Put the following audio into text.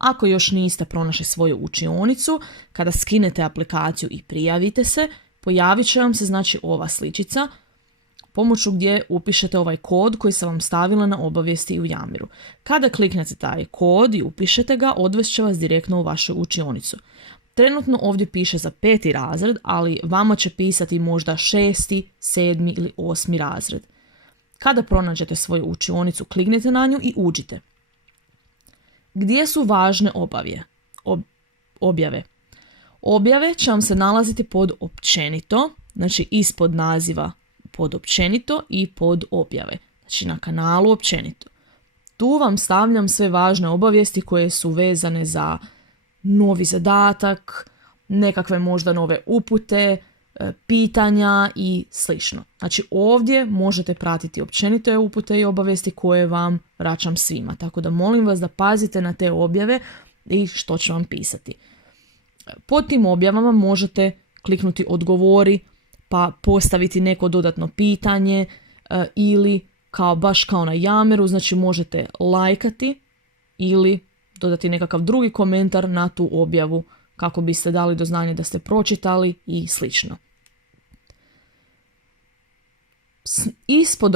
Ako još niste pronašli svoju učionicu, kada skinete aplikaciju i prijavite se, pojavit će vam se znači ova sličica pomoću gdje upišete ovaj kod koji sam vam stavila na obavijesti u Yamiru. Kada kliknete taj kod i upišete ga, odvest će vas direktno u vašu učionicu. Trenutno ovdje piše za 5. razred, ali vama će pisati možda 6., 7. ili 8. razred. Kada pronađete svoju učionicu, kliknite na nju i uđite. Gdje su važne objave? Objave će vam se nalaziti pod općenito, znači ispod naziva pod općenito i pod objave. Znači na kanalu općenito. Tu vam stavljam sve važne obavijesti koje su vezane za novi zadatak, nekakve možda nove upute, pitanja i slično. Znači ovdje možete pratiti općenite upute i obavijesti koje vam vraćam svima. Tako da molim vas da pazite na te objave i što će vam pisati. Pod tim objavama možete kliknuti odgovori pa postaviti neko dodatno pitanje ili baš kao na Yamiru, znači možete lajkati ili dodati nekakav drugi komentar na tu objavu kako biste dali do znanja da ste pročitali i slično. Ispod